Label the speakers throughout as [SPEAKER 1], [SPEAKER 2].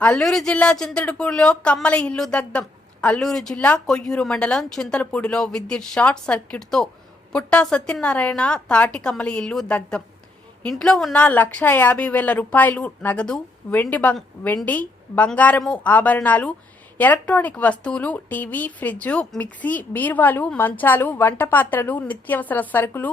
[SPEAKER 1] అల్లూరు జిల్లా చింతలపూడిలో కమ్మల ఇల్లు దగ్ధం. అల్లూరు జిల్లా కొయ్యూరు మండలం చింతలపూడిలో విద్యుత్ షార్ట్ సర్క్యూట్తో పుట్టా సత్యనారాయణ తాటి కమ్మల ఇల్లు దగ్ధం. ఇంట్లో ఉన్న లక్ష యాభై వేల రూపాయలు నగదు వెండి బంగ్ వెండి బంగారము ఆభరణాలు ఎలక్ట్రానిక్ వస్తువులు టీవీ ఫ్రిడ్జు మిక్సీ బీర్వాలు మంచాలు వంట పాత్రలు నిత్యావసర సరుకులు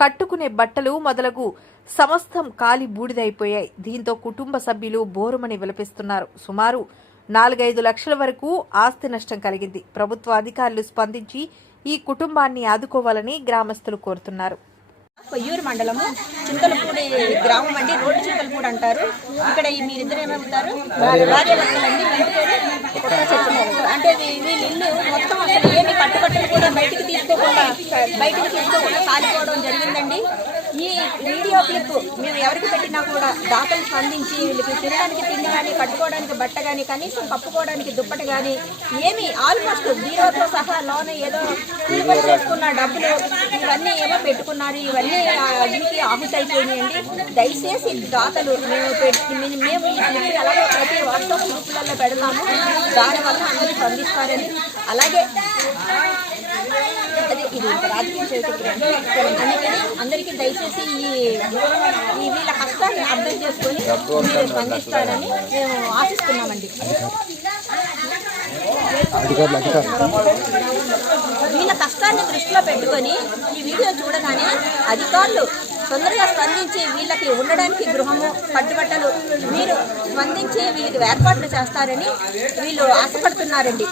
[SPEAKER 1] కట్టుకునే బట్టలు మొదలగు సమస్తం కాలి బూడిదైపోయాయి. దీంతో కుటుంబ సభ్యులు బోరుమని విలపిస్తున్నారు. సుమారు నాలుగైదు లక్షల వరకు ఆస్తి నష్టం కలిగింది. ప్రభుత్వ అధికారులు స్పందించి ఈ కుటుంబాన్ని ఆదుకోవాలని గ్రామస్తులు కోరుతున్నారు.
[SPEAKER 2] కొయ్యూరు మండలము చింతలపూడి గ్రామం అండి. రోడ్డు చింతలపూడి అంటారు. ఇక్కడ మీరిద్దరు ఏమవుతారు? భార్య భర్తలండి. అంటే వీళ్ళ ఇల్లు మొత్తం అసలు ఏమి కట్టుబట్టలు కూడా బయటికి తీసుకోకుండా బయటికి తీసుకోకుండా కాలిపోవడం జరిగిందండి. ఈ వీడియో క్లిప్ మేము ఎవరికి పెట్టినా కూడా దాతలు స్పందించి వీళ్ళకి తినడానికి తిండి కానీ కట్టుకోవడానికి బట్ట కానీ కనీసం కప్పుకోవడానికి దుప్పట కానీ ఏమి ఆల్మోస్ట్ జీరోతో సహా లోన్ ఏదో నిలువ చేసుకున్న డబ్బులు ఇవన్నీ ఏమో పెట్టుకున్నారు. ఇవన్నీ ఆ అగ్నికి ఆహుతి అయిపోయినాయండి. దయచేసి దాతలు మేము పెట్టి మేము ఈ క్లిప్ ఎలాగో ప్రతి వాట్సాప్ గ్రూపులలో పెడతాము. దానివల్ల అందరూ స్పందిస్తారని. అలాగే ఇది రాజకీయ చరిత్ర అందుకని అందరికీ దయచేసి ఈ ఈ వీళ్ళ కష్టాన్ని అర్థం చేసుకొని మీరు స్పందిస్తారని మేము ఆశిస్తున్నామండి వీళ్ళ కష్టాన్ని దృష్టిలో పెట్టుకొని ఈ వీడియో చూడగానే అధికారులు తొందరగా స్పందించి వీళ్ళకి ఉండడానికి గృహము పట్టుబట్టలు మీరు స్పందించి వీళ్ళకి ఏర్పాట్లు చేస్తారని వీళ్ళు ఆశపడుతున్నారండి